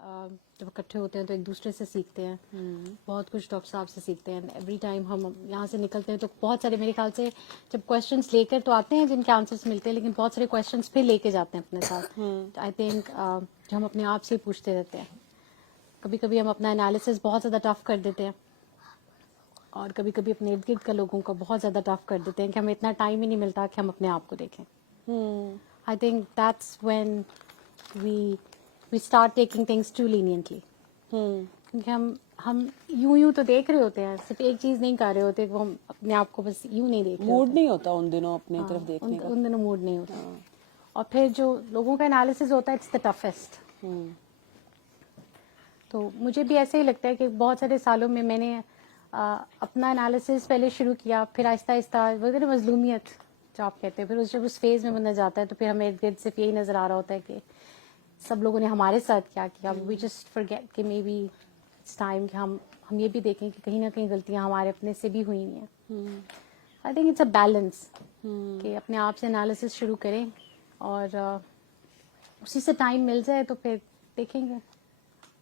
ہم جب اکٹھے ہوتے ہیں تو ایک دوسرے سے سیکھتے ہیں, بہت کچھ ڈاکٹر صاحب سے سیکھتے ہیں. ایوری ٹائم ہم یہاں سے نکلتے ہیں تو بہت سارے, میرے خیال سے جب کویشچنس لے کر تو آتے ہیں جن کے آنسرس ملتے ہیں, لیکن بہت سارے کویشچنس پھر لے کے جاتے ہیں اپنے ساتھ. آئی تھنک جو ہم اپنے آپ سے پوچھتے رہتے ہیں, کبھی کبھی ہم اپنا انالیسس بہت زیادہ ٹف کر دیتے ہیں, اور کبھی کبھی اپنے ارد گرد کے لوگوں کو بہت زیادہ ٹف کر دیتے ہیں کہ ہمیں اتنا ٹائم ہی نہیں ملتا کہ ہم اپنے آپ کو دیکھیں. آئی think that's when we start taking things too leniently. کیونکہ ہم یوں تو دیکھ رہے ہوتے ہیں, صرف ایک چیز نہیں کر رہے ہوتے کہ ہم اپنے آپ کو بس یوں نہیں دیکھ رہے موڈ ہوتے. نہیں ہوتا ان دنوں اپنی طرف دیکھنے کا. ان دنوں موڈ نہیں ہوتا. اور پھر جو لوگوں کا انالیسس ہوتا ہے, اٹس دا ٹفسٹ. تو مجھے بھی ایسے ہی لگتا ہے کہ بہت سارے سالوں میں میں نے اپنا انالیسس پہلے شروع کیا, پھر آہستہ آہستہ وغیرہ مظلومیت جو آپ کہتے ہیں, پھر جب اس فیز میں بندہ جاتا ہے تو پھر ہمیں ارد گرد صرف یہی نظر آ رہا ہوتا ہے کہ سب لوگوں نے ہمارے ساتھ کیا کیا. وی جسٹ فرگیٹ کہ مے بی اٹس ٹائم کہ ہم یہ بھی دیکھیں کہ کہیں نہ کہیں غلطیاں ہمارے اپنے سے بھی ہوئی ہیں. I think it's a balance کہ اپنے آپ سے انالیسس شروع کریں اور اسی سے ٹائم مل جائے تو پھر دیکھیں گے.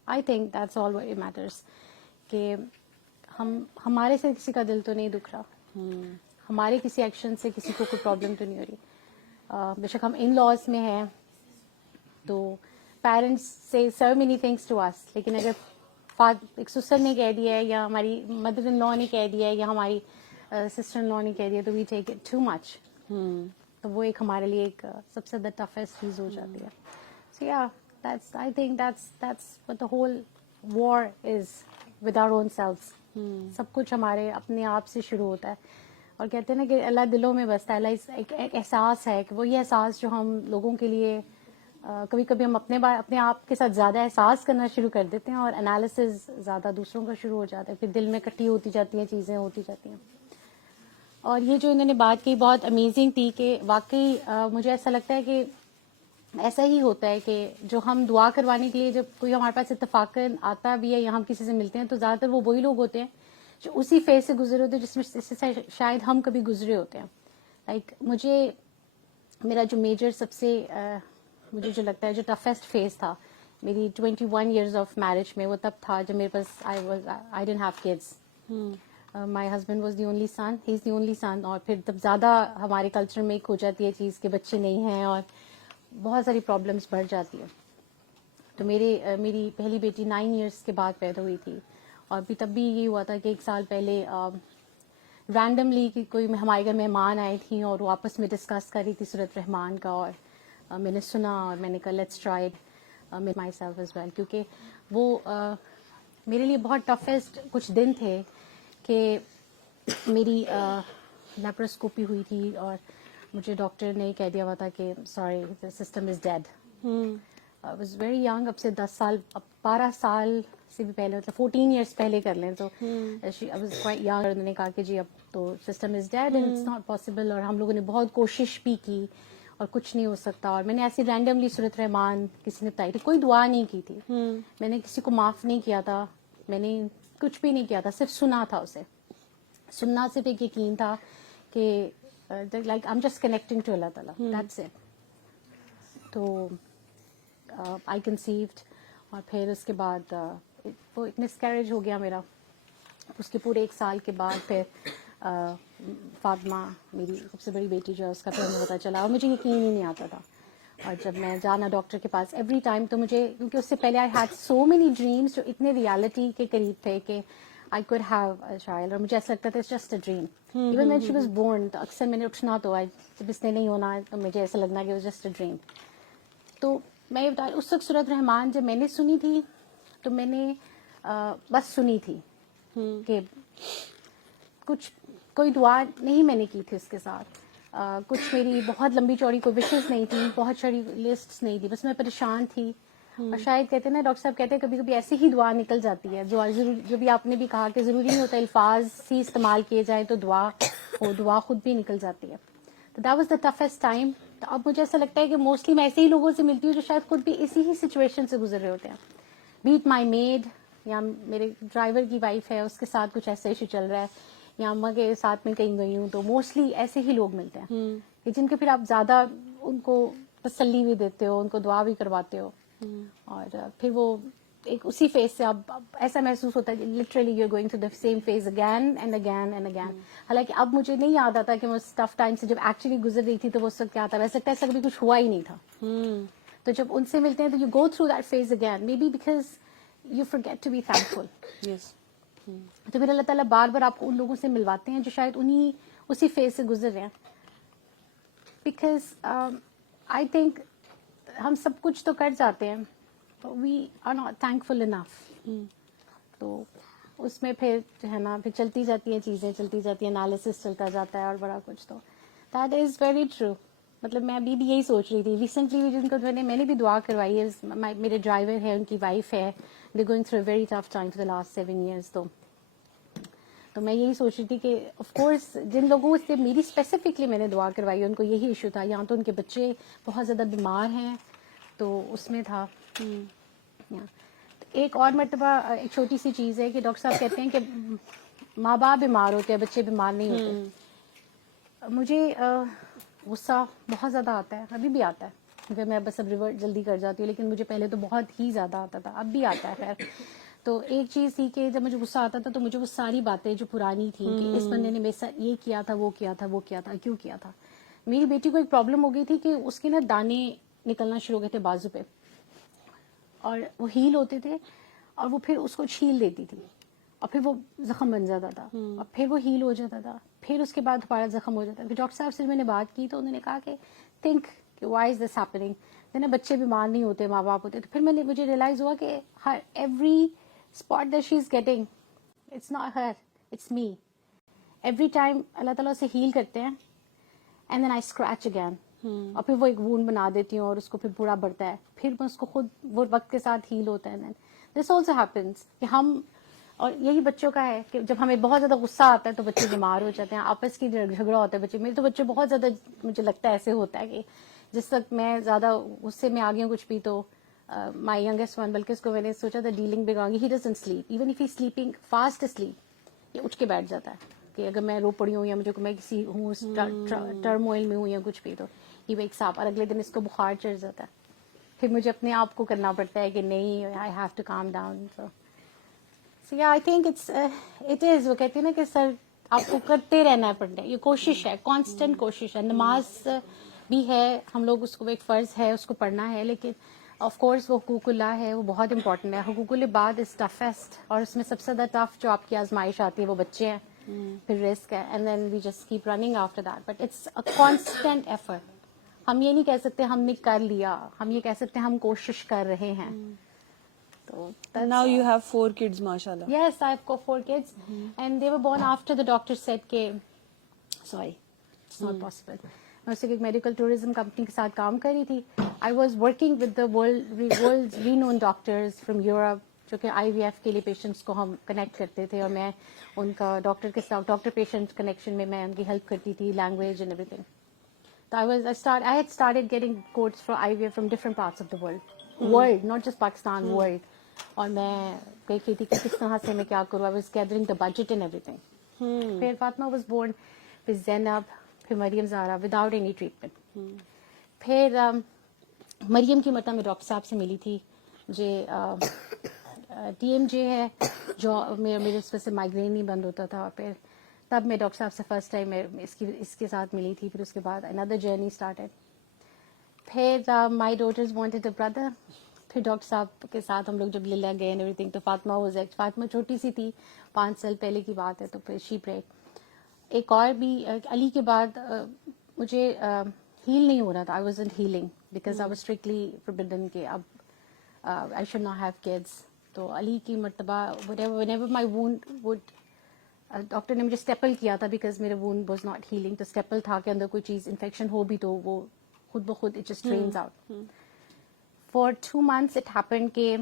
I think that's all what matters کہ ہمارے سے کسی کا دل تو نہیں دکھ رہا, ہمارے کسی ایکشن سے کسی کو کوئی پرابلم تو نہیں ہو رہی. بے شک ہم ان لاز میں ہیں تو پیرنٹس سے سو مینی تھنگس ٹو اس, لیکن اگر ایک سسر نے کہہ دیا ہے یا ہماری مدر ان لا نے کہہ دیا ہے یا ہماری سسٹر ان لا نے کہہ دیا تو وی ٹیک اٹ ٹو مچ. تو وہ ایک ہمارے لیے ایک سب سے زیادہ ٹفسٹ چیز ہو جاتی ہے. سو یا that's I think that's what the whole war is with our own selves. سب کچھ ہمارے اپنے آپ سے شروع ہوتا ہے, اور کہتے ہیں نا کہ اللہ دلوں میں بستا ہے. اللہ ایک احساس ہے کہ وہ یہ احساس جو ہم لوگوں کے لیے کبھی کبھی ہم اپنے آپ کے ساتھ زیادہ احساس کرنا شروع کر دیتے ہیں, اور انالیسز زیادہ دوسروں کا شروع ہو جاتا ہے, پھر دل میں اکٹھی ہوتی جاتی ہیں چیزیں, ہوتی جاتی ہیں. اور یہ جو انہوں نے بات کی بہت امیزنگ تھی کہ واقعی مجھے ایسا لگتا ہے کہ ایسا ہی ہوتا ہے کہ جو ہم دعا کروانے کے لیے جب کوئی ہمارے پاس اتفاقاً آتا بھی ہے یا ہم کسی سے ملتے ہیں تو زیادہ تر وہ وہی لوگ ہوتے ہیں جو اسی فیز سے گزرے ہوتے ہیں جس میں شاید ہم کبھی گزرے ہوتے ہیں. لائک مجھے میرا جو میجر سب سے مجھے جو لگتا ہے جو ٹفسٹ فیز تھا میری 21 ایئرز آف میرج میں, وہ تب تھا جب میرے پاس I didn't have kids. My husband was the only son, he is the only son. اور پھر تب زیادہ ہمارے کلچر میں ایک ہو جاتی ہے چیز کہ بچے نہیں ہیں اور بہت ساری پرابلمس بڑھ جاتی ہیں. تو میری پہلی بیٹی 9 ایئرس کے بعد پیدا ہوئی تھی, اور بھی تب بھی یہ ہوا تھا کہ 1 سال پہلے رینڈملی کوئی ہمارے گھر مہمان آئی تھیں اور وہ آپس میں ڈسکس کر رہی تھی سورۃ رحمان کا, اور میں نے سنا اور میں نے کہا let's try it myself as well, کیونکہ وہ میرے لیے بہت ٹفسٹ کچھ دن تھے کہ میری لیپروسکوپی ہوئی تھی اور مجھے ڈاکٹر نے کہہ دیا ہوا تھا کہ sorry the system is dead. I was very young, اب سے 12 سال سے بھی پہلے, مطلب 14 ایئرس پہلے کر لیں تو I was quite young. انہوں نے کہا کہ جی اب تو system is dead and it's not possible, اور ہم لوگوں نے بہت کوشش بھی کی اور کچھ نہیں ہو سکتا. اور میں نے ایسی رینڈملی سورۃ رحمان کسی نے بتائی تھی, کوئی دعا نہیں کی تھی, میں نے کسی کو معاف نہیں کیا تھا, میں نے کچھ بھی نہیں کیا تھا, صرف سنا تھا. اسے سننا صرف ایک یقین تھا کہ like I'm just connecting to اللہ تعالیٰ, that's it. تو I conceived, اور پھر اس کے بعد وہ ایک مسکیریج ہو گیا میرا. اس کے پورے 1 سال کے بعد پھر فاطمہ میری سب سے بڑی بیٹی جو ہے اس کا پھر ہمیں پتہ چلا, اور مجھے یقین ہی نہیں آتا تھا. اور جب میں جانا ڈاکٹر کے پاس ایوری ٹائم, تو مجھے کیونکہ اس سے پہلے I had so many dreams جو اتنے ریالٹی کے قریب تھے کہ I could have a child, اور مجھے ایسا لگتا تھا it's just a dream. Even when she was born, تو اکثر میں نے اٹھنا تو جب اس نے نہیں ہونا تو مجھے ایسا لگنا کہ it was just a dream. تو میں اس وقت سورۃ رحمان جب میں نے سنی تھی تو میں نے بس سنی تھی کہ کوئی دعا نہیں میں نے کی تھی اس کے ساتھ, کچھ میری بہت لمبی چوڑی کوئی وشز نہیں تھی, بہت چوڑی لسٹس نہیں تھی, بس میں پریشان تھی. اور شاید کہتے ہیں نا ڈاکٹر صاحب کہتے ہیں کبھی کبھی ایسی ہی دعا نکل جاتی ہے, جو بھی آپ نے بھی کہا کہ ضروری نہیں ہوتا الفاظ ہی استعمال کیے جائیں تو دعا خود بھی نکل جاتی ہے. تو that was the toughest time. تو اب مجھے ایسا لگتا ہے کہ موسٹلی میں ایسے ہی لوگوں سے ملتی ہوں جو شاید خود بھی اسی ہی سچویشن سے گزر رہے ہوتے ہیں, بیٹ مائی میڈ یا میرے ڈرائیور کی وائف ہے اس کے ساتھ کچھ ایسا ایشو چل رہا ہے, یا اماں کے ساتھ میں کہیں گئی ہوں. تو موسٹلی ایسے ہی لوگ ملتے ہیں کہ جن کے پھر آپ زیادہ ان کو تسلی بھی دیتے ہو, ان کو دعا بھی کرواتے ہو. اور پھر وہ ایک اسی فیز سے اب ایسا محسوس ہوتا ہے کہ literally you going through the same phase again and again and again. حالانکہ اب مجھے نہیں یاد آتا کہ میں اس ٹف ٹائم سے جب ایکچولی گزر رہی تھی تو وہ سب کیا تھا, ویسے لگتا ہے ایسا کبھی کچھ ہوا ہی نہیں تھا. تو جب ان سے ملتے ہیں تو you go through that phase again, may be because you forget to be thankful. Yes. تو پھر اللہ تعالیٰ بار بار آپ کو ان لوگوں سے ملواتے ہیں جو شاید اسی فیز سے گزر رہے ہیں. بیکاز آئی تھنک ہم سب کچھ تو کر جاتے ہیں, وی آر ناٹ تھینکفل انف. تو اس میں پھر جو ہے نا پھر چلتی جاتی ہیں چیزیں, چلتی جاتی ہیں, انالیسس چلتا جاتا ہے اور بڑا کچھ. تو دیٹ از ویری ٹرو. مطلب میں ابھی بھی یہی سوچ رہی تھی ریسنٹلی جن کو میں نے بھی دعا کروائی ہے. میرے ڈرائیور ہے, ان کی وائف ہے, they going through very tough time for the last 7 years. تو میں یہی سوچ رہی تھی کہ آف کورس جن لوگوں سے میری اسپیسیفکلی میں نے دعا کروائی ان کو یہی ایشو تھا, یہاں تو ان کے بچے بہت زیادہ بیمار ہیں, تو اس میں تھا. ایک اور مرتبہ ایک چھوٹی سی چیز ہے کہ ڈاکٹر صاحب کہتے ہیں کہ ماں باپ بیمار ہوتے ہیں, بچے بیمار نہیں ہوتے. مجھے غصہ بہت زیادہ آتا ہے, ابھی بھی آتا ہے, کیونکہ میں بس اب ریورٹ جلدی کر جاتی ہوں, لیکن مجھے پہلے تو بہت ہی زیادہ آتا تھا, اب بھی آتا ہے. خیر, تو ایک چیز تھی کہ جب مجھے غصہ آتا تھا تو مجھے وہ ساری باتیں جو پرانی تھیں کہ اس بندے نے میرے ساتھ یہ کیا تھا, وہ کیا تھا, وہ کیا تھا, کیوں کیا تھا. میری بیٹی کو ایک پرابلم ہو گئی تھی کہ اس کے نا دانے نکلنا شروع ہو گئے تھے بازو پہ, اور وہ ہیل ہوتے تھے, اور وہ پھر اس کو چھیل دیتی تھی, اور پھر وہ زخم بن جاتا تھا, اور پھر وہ ہیل ہو جاتا تھا, پھر اس کے بعد دوبارہ زخم ہو جاتا تھا. پھر ڈاکٹر صاحب سے میں نے بات کی تو انہوں نے کہا کہ think why is this happening. نا بچے بیمار نہیں ہوتے, ماں باپ ہوتے. تو پھر مجھے ریئلائز ہوا کہ her every spot that she is getting, it's not her, it's me. Every time اللہ تعالیٰ اسے ہیل کرتے ہیں, and then I scratch again, اور پھر وہ ایک وونڈ بنا دیتی ہوں اور اس کو پھر پورا بڑھتا ہے, پھر میں اس کو خود وہ وقت کے ساتھ ہیل ہوتا ہے. دس آلسو ہیپنس کہ ہم, اور یہی بچوں کا ہے کہ جب ہمیں بہت زیادہ غصہ آتا ہے تو بچے بیمار ہو جاتے ہیں, آپس کی جھگڑا ہوتا ہے بچے. میرے تو بچے بہت زیادہ مجھے لگتا ہے ایسے ہوتا ہے کہ جس وقت میں زیادہ غصے میں آ گئی ہوں کچھ بھی, تو مائی ینگسٹ ون, بلکہ اس کو میں نے سوچا تھا dealing with he doesn't slip, even if he sleeping fast asleep, یہ اٹھ کے بیٹھ جاتا ہے کہ اگر میں رو پڑی ہوں یا مجھے میں کسی ہوں ٹرموئل میں ہوں یا کچھ بھی, تو یہ ویکس اپ, اور اگلے دن اس کو بخار چڑھ جاتا ہے. پھر مجھے اپنے آپ کو کرنا پڑتا ہے کہ نہیں, I have to calm down. So yeah, I think it is, وہ کہتی ہے نا کہ سر آپ کو کرتے رہنا پڑتا ہے, یہ کوشش ہے, کانسٹنٹ کوشش ہے. نماز بھی ہے, ہم لوگ اس کو ایک فرض ہے, اس کو پڑھنا ہے, لیکن آف کورس وہ حقوق اللہ ہے, وہ بہت امپورٹنٹ ہے. حقوق العباد از ٹفیسٹ, اور اس میں سب سے زیادہ ٹف جو آپ کی آزمائش آتی ہے وہ بچے ہیں, پھر رسک ہے, and then we just keep running after that. But it's a constant effort. ہم یہ نہیں کہہ سکتے ہم نے کر لیا, ہم یہ کہہ سکتے ہم کوشش کر رہے ہیں. So Now you have 4 kids, mashallah. Yes, I've got 4 kids, and they were born after the doctor said کہ sorry, it's not possible. میں اس ایک میڈیکل ٹورزم کمپنی کے ساتھ کام کر رہی تھی. I was working with the world's renowned doctors from Europe, جو کہ IVF کے لیے پیشنٹس کو ہم کنیکٹ کرتے تھے, اور میں ان کا ڈاکٹر کے ساتھ ڈاکٹر پیشنٹ کنیکشن میں ان کی ہیلپ کرتی تھی, لینگویج اینڈ ایوری thing. So I had started getting quotes for IVF from different parts of the world, not just Pakistan, world. اور میں دیکھ رہی تھی کہ کس طرح سے میں کیا کروں. I was gathering the budget and everything. پھر فاطمہ was born, پھر زینب, پھر مریم زہرا وداؤٹ اینی ٹریٹمنٹ. پھر مریم کی مرتبہ میں ڈاکٹر صاحب سے ملی تھی. مجھے TMJ ہے جو میرے اس وجہ سے مائگرین نہیں بند ہوتا تھا, پھر تب میں ڈاکٹر صاحب سے فرسٹ ٹائم اس کے ساتھ ملی تھی. پھر اس کے بعد another journey started. پھر my daughters wanted a brother. پھر ڈاکٹر صاحب کے ساتھ ہم لوگ جب لے گئے اینڈ ایوری تھنگ, تو فاطمہ چھوٹی سی تھی, 5 سال پہلے کی بات ہے, تو پھر شی پریڈ. ایک اور بھی علی کے بعد مجھے ہیل نہیں ہو رہا تھا. I wasn't healing because I was strictly forbidden کہ اب I should not have kids. تو علی کی مرتبہ whenever my wound would, doctor نے مجھے اسٹیپل کیا تھا بیکاز میرے wound was not healing. تو اسٹیپل تھا کہ اندر کوئی چیز انفیکشن ہو بھی تو وہ خود بخود it just drains out. For 2 months it happened کہ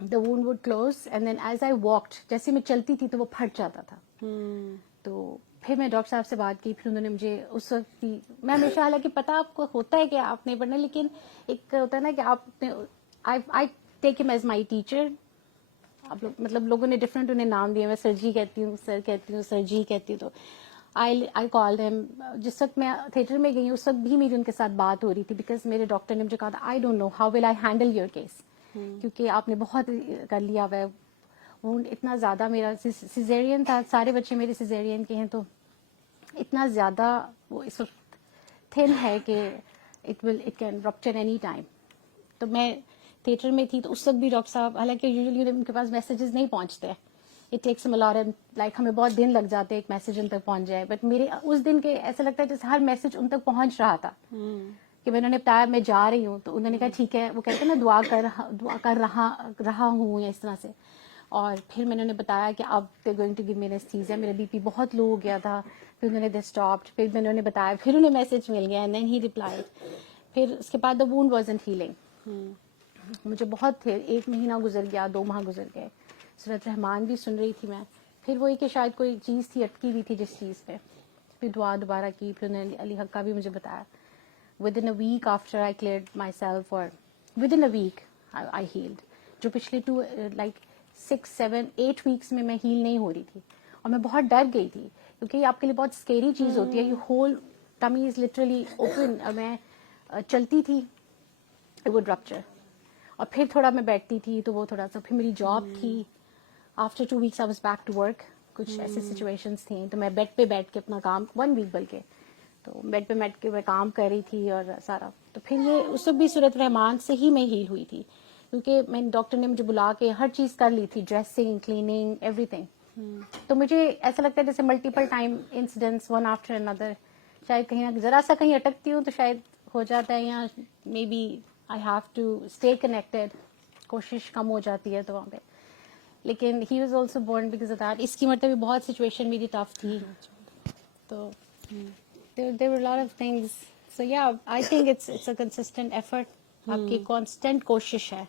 the wound would close, and then as I walked, جیسے میں چلتی تھی تو وہ پھٹ جاتا تھا. تو پھر میں ڈاکٹر صاحب سے بات کی. پھر انہوں نے مجھے اس وقت بھی, میں ہمیشہ حالانکہ پتہ آپ کو ہوتا ہے کہ آپ نہیں پڑھنا, لیکن ایک ہوتا ہے نا کہ آپ نے, I take him as my teacher. آپ لوگ مطلب لوگوں نے ڈفرینٹ انہیں نام دیے, میں سر جی کہتی ہوں, سر کہتی ہوں, سر جی کہتی ہوں. تو I called him. جس وقت میں تھیٹر میں گئی اس وقت بھی میری ان کے ساتھ بات ہو رہی تھی بیکاز میرے ڈاکٹر نے مجھے کہا تھا I don't know how will I handle your case کیونکہ آپ نے بہت کر لیا ہوا ہے. وہ اتنا زیادہ میرا سیزیرین تھا, سارے بچے میرے سیزیرین کے ہیں, تو اتنا زیادہ وہ اس وقت تھن ہے کہ it can rupture any time. تو میں تھیٹر میں تھی تو اس وقت بھی ڈاکٹر صاحب, حالانکہ یوزلی ان کے پاس میسیجز نہیں پہنچتے, اٹ ٹیکس لائک ہمیں بہت دن لگ جاتے ایک میسج ان تک پہنچ جائے, بٹ میرے اس دن کے ایسا لگتا ہے جیسے ہر میسج ان تک پہنچ رہا تھا کہ میں انہوں نے بتایا میں جا رہی ہوں, تو انہوں نے کہا ٹھیک ہے, وہ کہتے ہیں نا دعا کر رہا ہوں یا اس طرح سے. اور پھر میں نے بتایا کہ اب دے گوئنگ ٹو گیو می انیستھیزیا, میرا بی پی بہت لو ہو گیا تھا. پھر انہوں نے دے اسٹاپڈ, پھر میں نے بتایا, پھر انہیں میسج مل گیا, اینڈ دین ہی ریپلائیڈ. پھر اس کے بعد دا وونڈ وازنٹ ہیلنگ. مجھے بہت 1 مہینہ گزر گیا, 2 ماہ گزر گئے. سورت رحمان بھی سن رہی تھی میں, پھر وہی کہ شاید کوئی چیز تھی اٹکی ہوئی تھی جس چیز پہ. پھر دعا دوبارہ کی, پھر انہوں نے علی حق کا بھی مجھے بتایا. Within a week after I cleared myself, اور within a week I held. جو پچھلے 6, 7, 8 ویکس میں ہیل نہیں ہو رہی تھی, اور میں بہت ڈر گئی تھی کیونکہ یہ آپ کے لیے بہت اسکیری چیز ہوتی ہے. You whole tummy is literally open, اور میں چلتی تھی اٹ وڈ رپچر. اور پھر تھوڑا میں بیٹھتی تھی تو وہ تھوڑا سا, پھر میری جاب تھی. After 2 weeks I was back to work. کچھ ایسی سچویشنس تھیں تو میں بیڈ پہ بیٹھ کے اپنا کام 1 ویک بلکہ, تو بیڈ پہ بیٹھ کے میں کام کر رہی تھی اور سارا. تو پھر یہ اس وقت بھی سورت رحمان سے ہی میں ہیل ہوئی تھی, کیونکہ میں ڈاکٹر نے مجھے بلا کے ہر چیز کر لی تھی, ڈریسنگ, کلیننگ, ایوری تھنگ. تو مجھے ایسا لگتا ہے جیسے multiple time incidents one after اندر, شاید کہیں نہ ذرا سا کہیں اٹکتی ہوں تو شاید ہو جاتا ہے, یا may be I have to stay connected, کوشش کم ہو جاتی ہے تو وہاں پہ. لیکن he was also born because of that. اس کی مطلب بہت سچویشن میری ٹف تھی, تو there were a lot of things. So yeah, I think it's a consistent effort. آپ کی کانسٹنٹ کوشش ہے,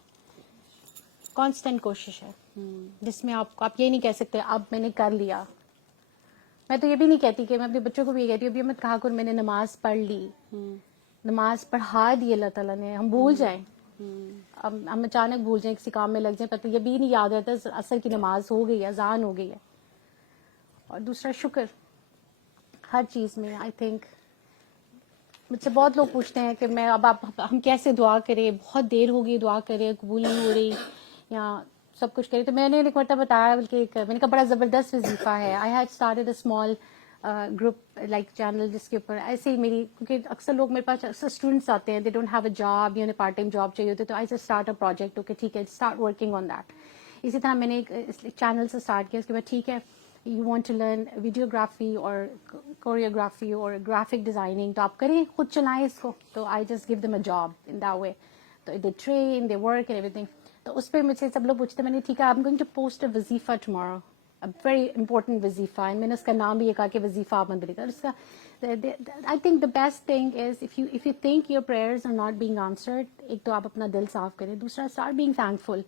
کانسٹنٹ کوشش ہے, جس میں آپ یہ نہیں کہہ سکتے اب میں نے کر لیا. میں تو یہ بھی نہیں کہتی کہ میں اپنے بچوں کو بھی یہ کہتی ہوں ابھی مت کہا کر میں نے نماز پڑھ لی, نماز پڑھا دی اللہ تعالیٰ نے. ہم بھول جائیں, ہم اچانک بھول جائیں, کسی کام میں لگ جائیں, پتہ یہ بھی نہیں یاد رہتا عصر کی نماز ہو گئی ہے, اذان ہو گئی ہے. اور دوسرا شکر ہر چیز میں. آئی تھنک مجھ سے بہت لوگ پوچھتے ہیں کہ میں اب ہم کیسے دعا کریں, بہت دیر ہو گئی دعا کریں, قبول نہیں ہو رہی یا سب کچھ کریں. تو میں نے ایک مرتبہ بتایا, بلکہ میں نے کہا بڑا زبردست وظیفہ ہے. I had started a small group like channel, جس کے اوپر ایسے ہی میری, کیونکہ اکثر لوگ میرے پاس اکثر اسٹوڈنٹس آتے ہیں, they don't have a job, یا انہیں پارٹ ٹائم جاب چاہیے ہوتی ہے, تو I just start a project. Okay ٹھیک ہے, اسٹارٹ ورکنگ آن دیٹ. اسی طرح میں نے ایک چینل سے اسٹارٹ کیا. اس کے بعد ٹھیک ہے, you want to learn videography اور کوریوگرافی اور گرافک ڈیزائننگ, تو آپ کریں, خود چلائیں اس کو. تو I just give them a job in that way. تو they train, they work and ایوری تھنگ. تو اس پہ مجھ سے سب لوگ پوچھتے, میں نے ٹھیک ہے I am going to post a وظیفہ ٹمارو, اے ویری امپورٹنٹ وظیفہ. اینڈ میں نے اس کا نام بھی یہ کہا کہ وظیفہ آپ مت بنیے. اس کا I think the best thing is if you think your prayers are not being answered, ایک تو آپ اپنا دل صاف کریں, دوسرا start being thankful.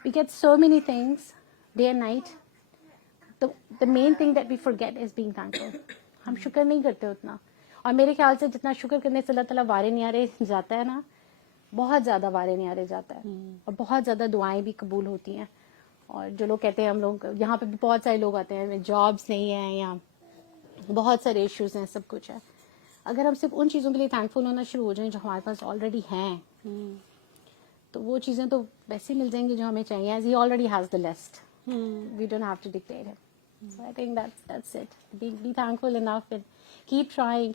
We get so many things day and night. The main thing that we forget is being thankful. ہم شکر نہیں کرتے اتنا, اور میرے خیال سے جتنا شکر کرنے سے اللہ تعالیٰ وارے نیارے جاتا ہے نا, بہت زیادہ وارے نیارے جاتا ہے, اور بہت زیادہ دعائیں بھی قبول ہوتی ہیں. اور جو لوگ کہتے ہیں ہم لوگ یہاں پہ بھی بہت سارے لوگ آتے ہیں, جابس نہیں ہیں یا بہت سارے ایشوز ہیں, سب کچھ ہے. اگر ہم صرف ان چیزوں کے لیے تھینکفل ہونا شروع ہو جائیں جو ہمارے پاس آلریڈی ہیں, تو وہ چیزیں تو ویسے مل جائیں گی جو ہمیں چاہیے. As he already has the list, we don't have to dictate it. So I think that's it. Be thankful enough and keep trying.